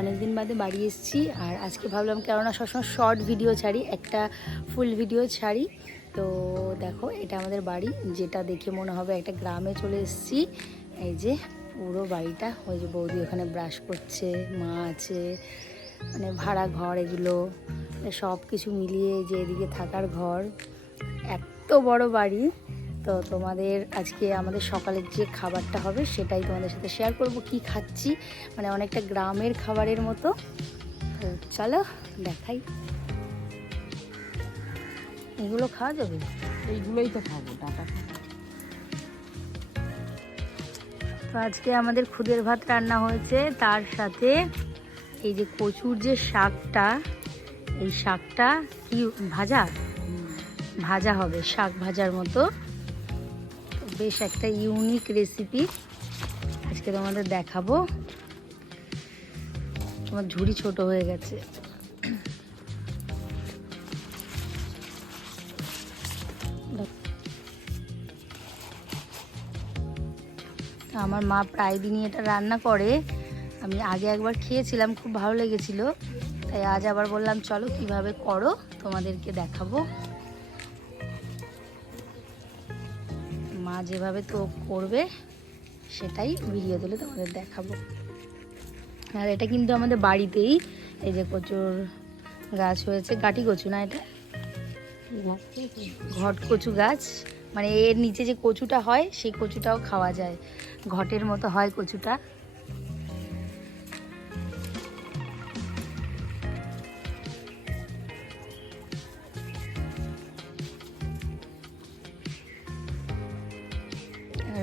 অনেকদিন বাদে বাড়ি এসেছি আর আজকে ভাবলাম কেননা সবসময় শর্ট ভিডিও ছাড়ি, একটা ফুল ভিডিও ছাড়ি। তো দেখো এটা আমাদের বাড়ি, যেটা দেখে মনে হবে একটা গ্রামে চলে এসেছি। এই যে পুরো বাড়িটা, ওই যে বৌদি ওখানে ব্রাশ করছে, মা আছে, মানে ভাড়া ঘর এগুলো সব কিছু মিলিয়ে যে এদিকে থাকার ঘর, এত বড় বাড়ি। তো তোমাদের আজকে আমাদের সকালের যে খাবারটা হবে সেটাই তোমাদের সাথে শেয়ার করব, কি খাচ্ছি, মানে অনেকটা গ্রামের খাবারের মতো। তো চলো দেখাই। এগুলো খাওয়া যাবে? এইগুলোই তো খাবো, ডাটা খাবো। তো আজকে আমাদের খুদের ভাত রান্না হয়েছে, তার সাথে এই যে কচুর যে শাকটা, এই শাকটা কি ভাজা ভাজা হবে, শাক ভাজার মতো। বেশ একটা ইউনিক রেসিপি আজকে তোমাদের দেখাবো। তোমার ঝুড়ি ছোট হয়ে গেছে। আমার মা প্রায় দিনই এটা রান্না করে, আমি আগে একবার খেয়েছিলাম, খুব ভালো লেগেছিল, তাই আজ আবার বললাম চলো কিভাবে করো তোমাদেরকে দেখাবো। মা যেভাবে তো করবে সেটাই ভিডিও তুলে তোমাদের দেখাবো। আর এটা কিন্তু আমাদের বাড়িতেই এই যে কচুর গাছ হয়েছে, গাটি কচু না এটা, ঘট কচু গাছ, মানে এর নিচে যে কচুটা হয় সেই কচুটাও খাওয়া যায়, ঘটের মতো হয় কচুটা।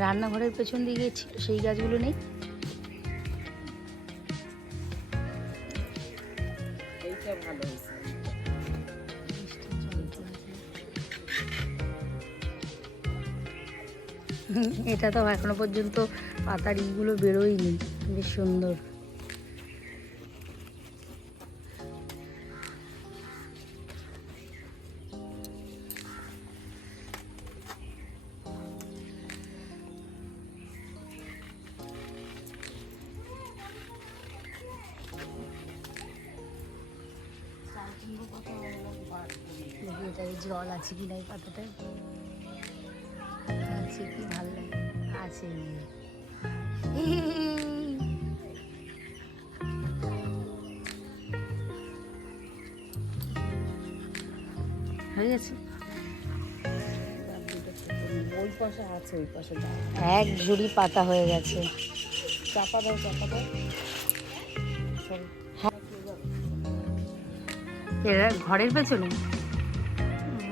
রান্নাঘরের পেছন দিকে সেই গাছগুলো নেই? এইটা ভালো হয়েছে। এটা তো এখনো পর্যন্ত পাতার ইগুলো বেরোয়নি, বেশ সুন্দর। এটাই জল আছে কি নাই পাতাটায়, আছে কি ভালো লাগে, আছে। হয়ে গেছে, ওই পাশে আছে, ওই পাশে দাও। এক ঝুড়ি পাতা হয়ে গেছে। চাপা দাও, চাপা দাও। এরা ঘরের পেছনে,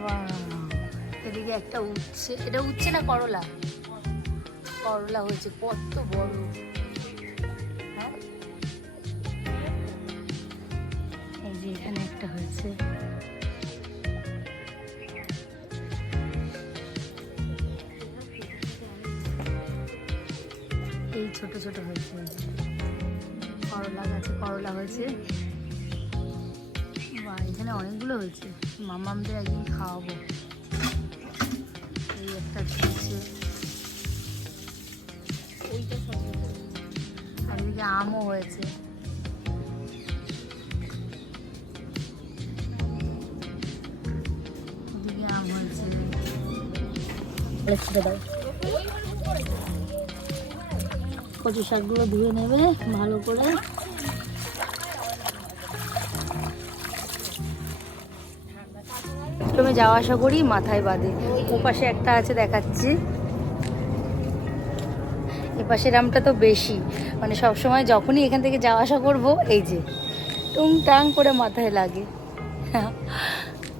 বাহ, এদিকে একটা উচ্ছে, এটা উচ্ছে না করলা? করলা হয়েছে কত বড়। এই যে এখানে একটা হয়েছে, এই ছোট ছোট হয়েছে। করলা গাছে করলা হয়েছে, বা এখানে অনেকগুলো হয়েছে, মামামদের একদিন খাওয়াবো। এই একটা হচ্ছে, আর এদিকে আমও হয়েছে। এদিকে আম হয়েছে। কচু শাকগুলো ধুয়ে নেবে ভালো করে। প্রথমে যাওয়া আসা করি মাথায় বাঁধে, ওপাশে একটা আছে দেখাচ্ছি, এপাশের আমটা তো বেশি, মানে সবসময় যখনই এখান থেকে যাওয়া আসা করবো এই যে টুং টাং করে মাথায় লাগে।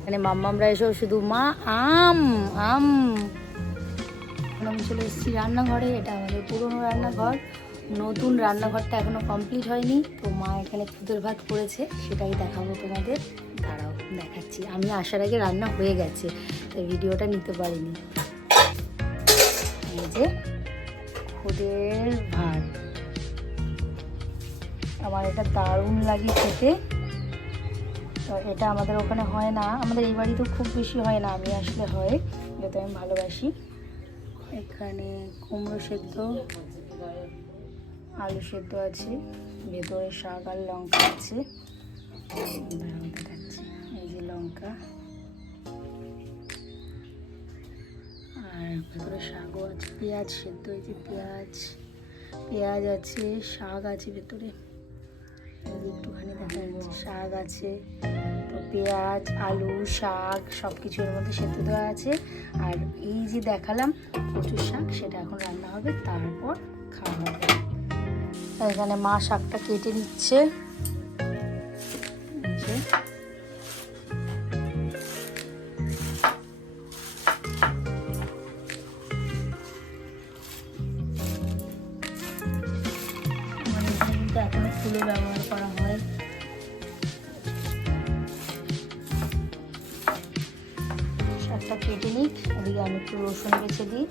মানে মাম্মামরা এসব শুধু মা আম আম। আমি চলে এসেছি রান্নাঘরে, এটা আমাদের পুরনো রান্নাঘর, নতুন রান্নাঘরটা এখনো কমপ্লিট হয়নি। তো মা এখানে খুদের ভাত করেছে, সেটাই দেখাবো তোমাদের, দাঁড়াও দেখাচ্ছি। আমি আসার আগে রান্না হয়ে গেছে, তাই ভিডিওটা নিতে পারিনি। এই যে খুদের ভাত, আমার এটা দারুণ লাগে খেতে। তো এটা আমাদের ওখানে হয় না, আমাদের এই বাড়িতেও খুব বেশি হয় না, আমি আসলে হয়, যেটা আমি ভালোবাসি। এখানে কুমড়ো সেদ্ধ, আলু সেদ্ধ আছে, ভেতরে শাক আর লঙ্কা আছে, দেখাচ্ছি। এই যে লঙ্কা, আর ভেতরে শাকও আছে, পেঁয়াজ সেদ্ধ হয়েছে, পেঁয়াজ আছে, শাক আছে ভেতরে, একটুখানি দেখা যাচ্ছে শাক আছে। তো পেঁয়াজ, আলু, শাক সব কিছু এর মধ্যে সেদ্ধ দেওয়া আছে। আর এই যে দেখালাম কচুর শাক, সেটা এখন রান্না হবে, তারপর খাওয়া হবে। এখানে মা শাকটা কেটে নিচ্ছে। এখনো ফুলে ব্যবহার করা হয়। শাকটা কেটে নিক, এদিকে আমি একটু রসুন বেছে দিই।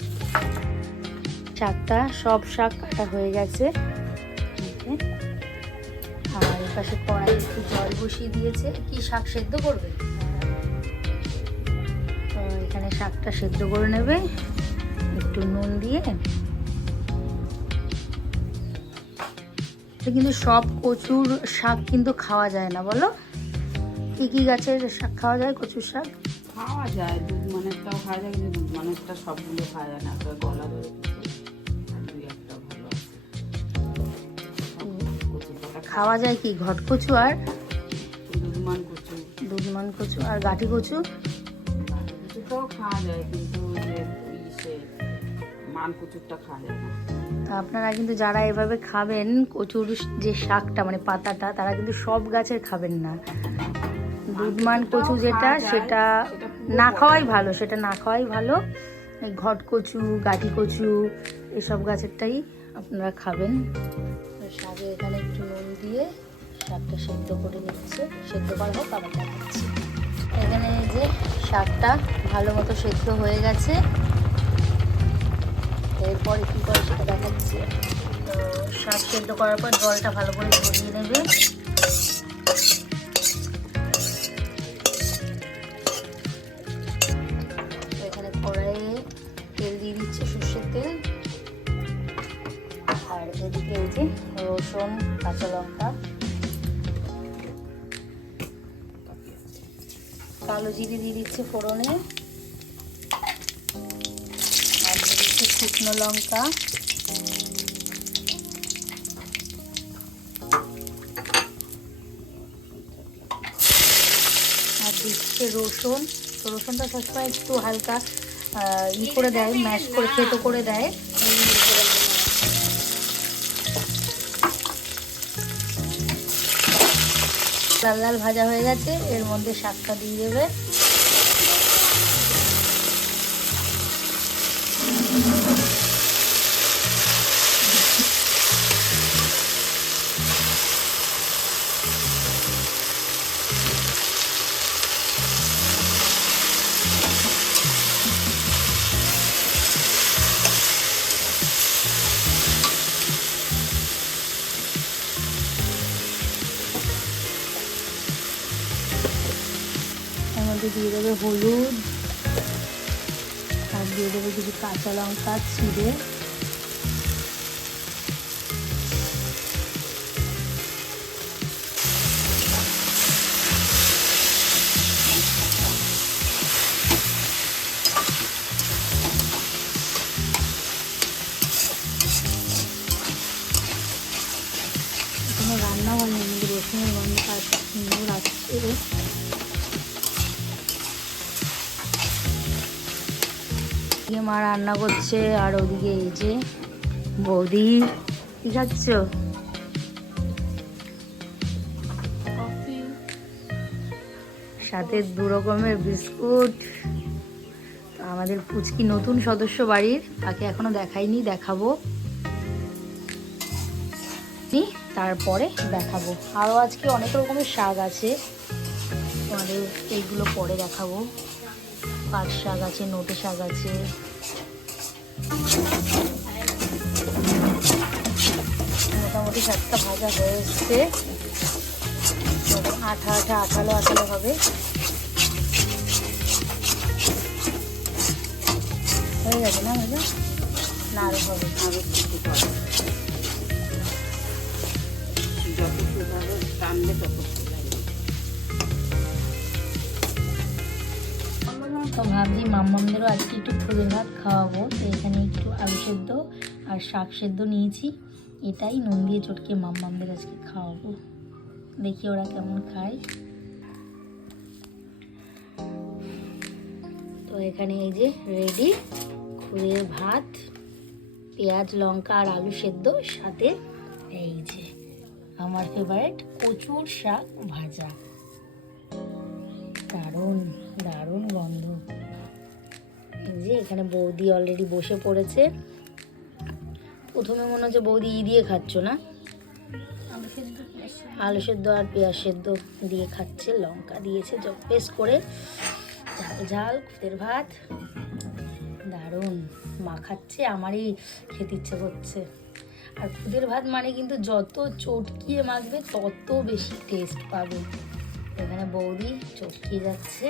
শাকটা সব শাক কাটা হয়ে গেছে, আর এর পাশে কড়াই একটু জল বসিয়ে দিয়েছে। কি শাক সেদ্ধ করবে? তো এখানে শাকটা সেদ্ধ করে নেবে একটু নুন দিয়ে। কিন্তু সব কচুর শাক কিন্তু খাওয়া যায় না, বলো? কি কি গাছের শাক খাওয়া যায়? কচুর শাক খাওয়া যায়, দুধ মানেরটাও খাওয়া যায়, কিন্তু দুধ মানেরটা সবগুলো খাওয়া যায় না, একটা গলা ধরে দুই একটা ভালো আছে। খাওয়া যায় কি? ঘটকচু আর দুধমান কচু আর গাঠি কচু। কচুটাও খাওয়া যায়, কিন্তু মান কচুরটা খাওয়া যায় না। আপনারা কিন্তু যারা এভাবে খাবেন কচুর যে শাকটা মানে পাতাটা, তারা কিন্তু সব গাছের খাবেন না। দুধমান কচু যেটা, সেটা না খাওয়াই ভালো, সেটা না খাওয়াই ভালো। এই ঘট কচু, গাঠি কচু এসব গাছেরটাই আপনারা খাবেন। শাকে এখানে একটু নুন দিয়ে শাকটা সেদ্ধ করে নিচ্ছে, সেদ্ধ করা হোক, আবার দেখাচ্ছি। এখানে এই যে শাকটা ভালো মতো সেদ্ধ হয়ে গেছে, এরপরে কী করে সেটা দেখাচ্ছি। তো শাক সেদ্ধ করার পর জলটা ভালো করে ঝরিয়ে নেবে। এখানে কড়াইয়ে তেল দিয়ে দিচ্ছে, সর্ষের তেল। আর এদিকে এই যে রসুন, কাঁচা লঙ্কা, কালো জিরে দিয়ে দিচ্ছে ফোড়নে, আর দিয়ে দিচ্ছে শুকনো লঙ্কা, আর দিচ্ছে রসুন। তো রসুনটা সবসময় একটু হালকা করে দেয়, ম্যাশ করে থেতো করে দেয়। লাল লাল ভাজা হয়ে গেছে, এর মধ্যে শাকটা দিয়ে দেবে। এর মধ্যে দিয়ে দেবে হলুদ, আর দিয়ে দেবে কিছু কাঁচা লঙ্কা ছিঁড়ে। এখনো রান্না হয়নি, কিন্তু রসুনের গন্ধটা এত সুন্দর আসছে। মা রান্না করছে, আর ওদিকে এই যে বৌদি কি খাচ্ছ? সাথে 2 রকমের বিস্কুট। আমাদের পুচকি নতুন সদস্য বাড়ির, তাকে এখনো দেখাইনি, দেখাবো তারপরে দেখাবো। আরও আজকে অনেক রকমের শাক আছে, তোমাদের এইগুলো পরে দেখাবো। পাট শাক আছে, নোটে শাক আছে। মোটামুটি শাকটা ভাজা হয়ে এসছে, আঠালো হবে। হয়ে গেছে না ভাজা? না আরও হবে। যেভাবে টানলে তত ভালো লাগবে। তো ভাবছি মাম্মামদেরও আজকে একটু খুদের ভাত খাওয়াবো। তো এখানে একটু আলু সেদ্ধ আর শাক সেদ্ধ নিয়েছি, এটাই নুন দিয়ে চটকে মাম্মামদের আজকে খাওয়াবো। দেখি ওরা কেমন খায়। তো এখানে এই যে রেডি খুদের ভাত, পেঁয়াজ লঙ্কা আর আলু সেদ্ধ, সাথে এই যে আমার ফেভারিট কচুর শাক ভাজা। দারুণ দারুণ গন্ধ। এই যে এখানে বৌদি অলরেডি বসে পড়েছে। প্রথমে মনে হচ্ছে বৌদি দিয়ে খাচ্ছ না? আলু সেদ্ধ আর পেঁয়াজ সেদ্ধ দিয়ে খাচ্ছে, লঙ্কা দিয়েছে বেশ করে, ঝাল ঝাল খুদের ভাত, দারুণ মাখাচ্ছে। আমারই খেতে ইচ্ছে করছে। আর খুদের ভাত মানে কিন্তু যত চটকিয়ে মাখবে তত বেশি টেস্ট পাবে। এখানে বৌদি চটকিয়ে যাচ্ছে।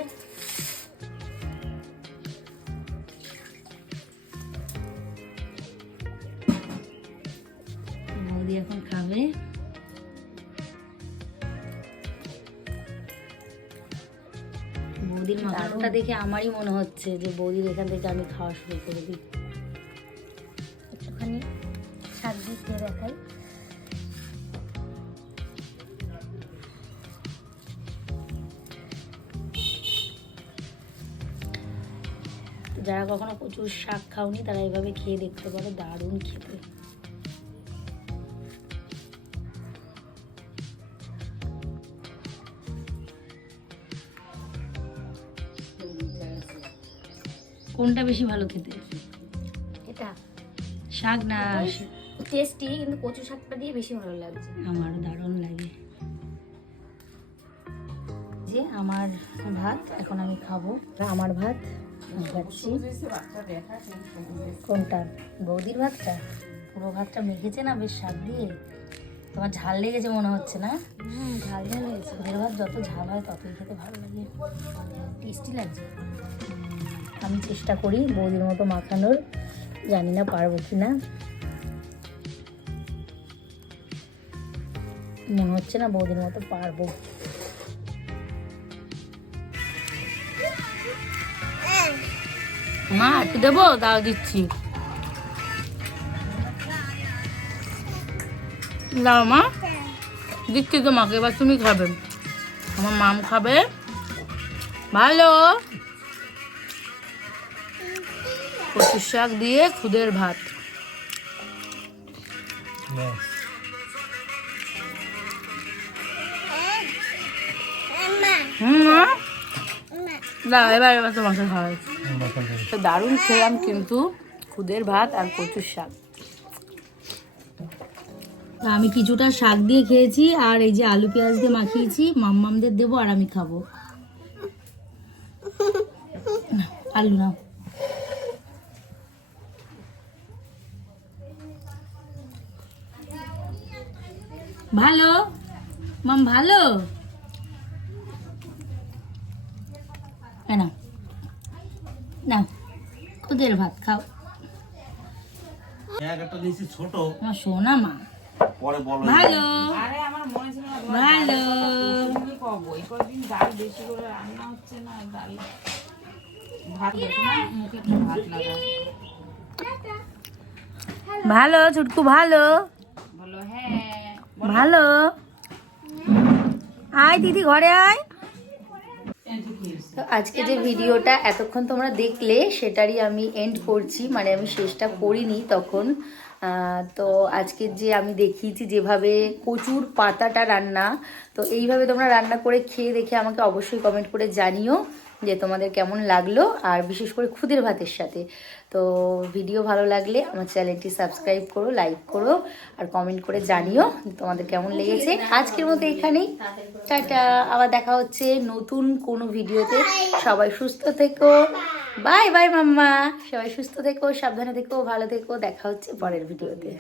বৌদি এখন খাবে। বৌদির মাখানোটা দেখে আমারই মনে হচ্ছে যে বৌদির এখান থেকে আমি খাওয়া শুরু করে দিই। একটুখানি শাক দিয়ে খেয়ে দেখাই। যারা কখনো প্রচুর শাক খাওনি তারা এইভাবে খেয়ে দেখতে পারো, দারুণ খেতে। কোনটা বেশি ভালো খেতে? এটা শাক না? টেস্টি, কিন্তু কচু শাকটা দিয়ে বেশি ভালো লাগছে। আমারও দারুণ লাগে। যে আমার ভাত এখন আমি খাবো। আমার ভাত খাচ্ছি। কোনটা? বৌদির ভাতটা? পুরো ভাতটা মেখেছে না বেশ শাক দিয়ে। তোমার ঝাল লেগেছে মনে হচ্ছে না? ঝাল ঝাল হয়েছে। ওদের ভাত যত ঝাল হয় ততই খেতে ভালো লাগে, টেস্টি লাগছে। আমি চেষ্টা করি বৌদির মতো মাখানোর, জানি না পারবো কি না। মনে হচ্ছে না বৌদির মতো পারবো। মা একটু দেবো? দাও দিচ্ছি। দাও মা, দিচ্ছি তোমাকে, এবার তুমি খাবে। আমার মাম খাবে। ভালো কচুর শাক দিয়ে খুদের ভাত। দাও এবার এবার তোমাকে খাওয়াই। তো দারুণ খেলাম কিন্তু খুদের ভাত আর কচুর শাক। আমি কিছুটা শাক দিয়ে খেয়েছি, আর এই যে আলু পেঁয়াজ দিয়ে মাখিয়েছি, মাম্মামদের দেবো আর আমি খাবো। আলু নাও। ভালো মাম, ভালো না? না খুদের ভাত খাও। ছোট আমার সোনা মা পরে বলো। ভালো আরে আমার মনে ছিল না ভালো। তুমি পাবো। এই কদিন ডাল বেশি করে রান্না হচ্ছে না, ডাল ভাত দেখো না, মুখে একটু ভাত লাগা। ভালো ছুটকু, ভালো বলো হ্যাঁ। ভালো। আয় দিদি ঘরে আয়। তো আজকে যে ভিডিওটা এতক্ষণ তোমরা দেখলে সেটারই আমি এন্ড করছি, মানে আমি শেষটা করিনি তখন। তো আজকে যে আমি দেখিয়েছি যেভাবে কচুর পাতাটা রান্না, তো এইভাবে তোমরা রান্না করে খেয়ে দেখে আমাকে অবশ্যই কমেন্ট করে জানিও যে তোমাদের কেমন লাগলো, আর বিশেষ করে খুদের ভাতের সাথে। তো ভিডিও ভালো লাগলে আমার চ্যানেলটি সাবস্ক্রাইব করো, লাইক করো, আর কমেন্ট করে জানিও তোমাদের কেমন লেগেছে। আজকের মতো এখানেই, টাটা। আবার দেখা হচ্ছে নতুন কোনো ভিডিওতে। সবাই সুস্থ থেকো। বাই বাই মাম্মা। সবাই সুস্থ থেকো, সাবধানে থেকো, ভালো থেকো। দেখা হচ্ছে পরের ভিডিওতে।